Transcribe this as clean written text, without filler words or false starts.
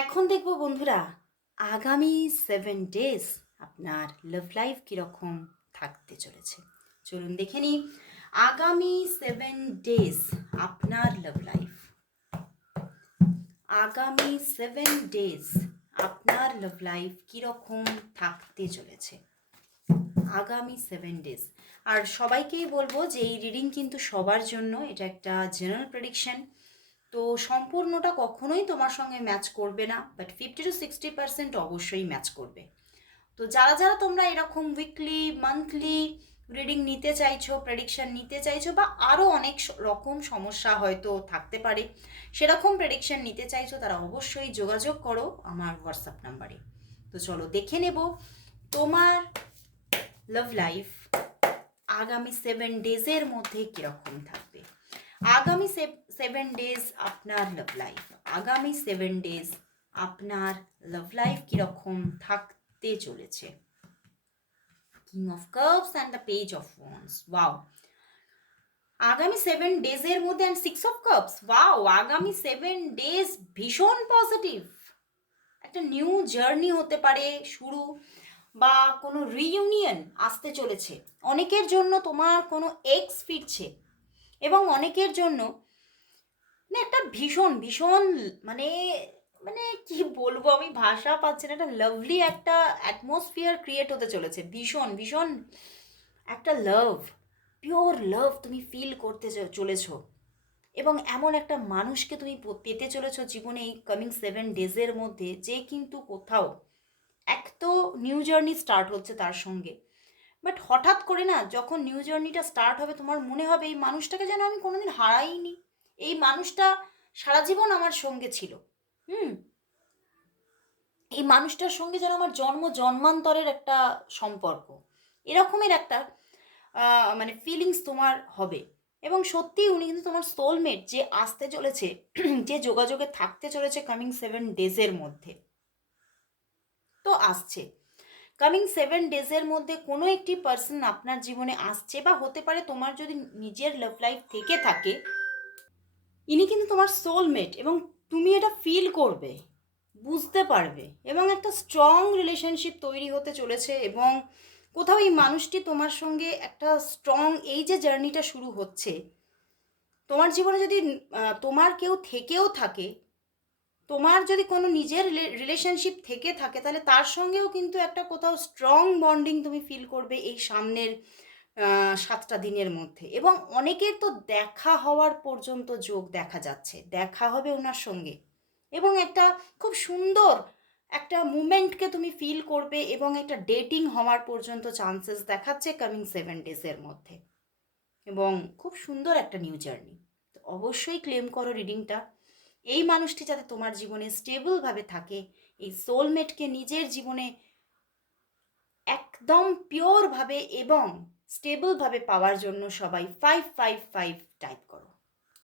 এখন দেখব বন্ধুরা, আগামী 7 ডেজ আপনার লাভ লাইফ কীরকম থাকতে চলেছে। চলুন দেখে নিই আগামী 7 ডেজ আপনার লাভ লাইফ। আগামী 7 ডেজ আপনার লাভ লাইফ কীরকম থাকতে চলেছে। আগামী 7 ডেজ। আর সবাইকেই বলবো যে এই রিডিং কিন্তু সবার জন্য, এটা একটা জেনারেল প্রেডিকশন। তো সম্পূর্ণটা কখনোই তোমার সঙ্গে ম্যাচ করবে না, বাট 50 to 60% অবশ্যই ম্যাচ করবে। তো যারা যারা তোমরা এরকম উইকলি মান্থলি রিডিং নিতে চাইছো, প্রেডিকশন নিতে চাইছো, বা আরও অনেক রকম সমস্যা হয়তো থাকতে পারে, সেরকম প্রেডিকশন নিতে চাইছো, তারা অবশ্যই যোগাযোগ করো আমার হোয়াটসঅ্যাপ নাম্বারে। তো চলো দেখে নেব তোমার লাভ লাইফ আগামী 7 ডেজের মধ্যে কীরকম থাকবে। আগামী 7 ডেজ আপনার লাভ লাইফ, আগামী 7 ডেজ আপনার লাভ লাইফ কীরকম থাকতে চলেছে। King of cups and the page of wands. Wow, আগামী 7 ডেজের মধ্যে অ্যান্ড 6 অফ কাপস। ওয়াও, আগামী 7 ডেজ ভীষণ পজিটিভ। একটা নিউ জার্নি হতে পারে শুরু, বা কোনো রিইউনিয়ন আসতে চলেছে। অনেকের জন্য তোমার কোনো এক্স ফিরছে, এবং অনেকের জন্য মানে একটা ভীষণ ভীষণ মানে মানে কি বলবো, আমি ভাষা পাচ্ছি না, একটা লাভলি একটা অ্যাটমসফিয়ার ক্রিয়েট হতে চলেছে। ভীষণ ভীষণ একটা লাভ, পিওর লাভ তুমি ফিল করতে চলেছো, এবং এমন একটা মানুষকে তুমি পেতে চলেছো জীবনে এই কামিং 7 ডেজের মধ্যে, যে কিন্তু কোথাও এক তো নিউ জার্নি স্টার্ট হচ্ছে তার সঙ্গে, বাট হঠাৎ করে না যখন নিউ জার্নিটা স্টার্ট হবে, তোমার মনে হবে এই মানুষটাকে যেন আমি কোনোদিন হারাইনি, এই মানুষটা সারা জীবন আমার সঙ্গে ছিল। হুম, এই মানুষটার সঙ্গে যেন আমার জন্ম জন্মান্তরের একটা সম্পর্ক, এরকমের একটা মানে ফিলিংস তোমার হবে। এবং সত্যিই উনি কিন্তু তোমার সোলমেট, যে আসতে চলেছে, যে যোগাযোগে থাকতে চলেছে কামিং 7 ডেজের মধ্যে। তো আসছে কামিং 7 ডেজের মধ্যে কোনো একটি পার্সন আপনার জীবনে আসছে, বা হতে পারে তোমার যদি নিজের লাভ লাইফ থেকে থাকে, ইনি কিন্তু তোমার সোলমেট, এবং তুমি এটা ফিল করবে, বুঝতে পারবে, এবং একটা স্ট্রং রিলেশনশিপ তৈরি হতে চলেছে। এবং কোথাও এই মানুষটি তোমার সঙ্গে একটা স্ট্রং, এই যে জার্নিটা শুরু হচ্ছে তোমার জীবনে, যদি তোমার কেউ থেকেও থাকে, তোমার যদি কোনো নিজের রিলেশনশিপ থেকে থাকে, তাহলে তার সঙ্গেও কিন্তু একটা কোথাও স্ট্রং বন্ডিং তুমি ফিল করবে এই সামনের 7টা দিনের মধ্যে। এবং অনেকের তো দেখা হওয়ার পর্যন্ত যোগ দেখা যাচ্ছে, দেখা হবে ওনার সঙ্গে, এবং একটা খুব সুন্দর একটা মুমেন্টকে তুমি ফিল করবে, এবং একটা ডেটিং হওয়ার পর্যন্ত চান্সেস দেখাচ্ছে কামিং 7 ডেজের মধ্যে, এবং খুব সুন্দর একটা নিউ জার্নি। তো অবশ্যই ক্লেম করো রিডিংটা। এই মানুষটি যাতে তোমার জীবনে স্টেবলভাবে থাকে, এই সোলমেটকে নিজের জীবনে একদম পিওরভাবে এবং স্টেবলভাবে পাওয়ার জন্য সবাই 555 টাইপ করো।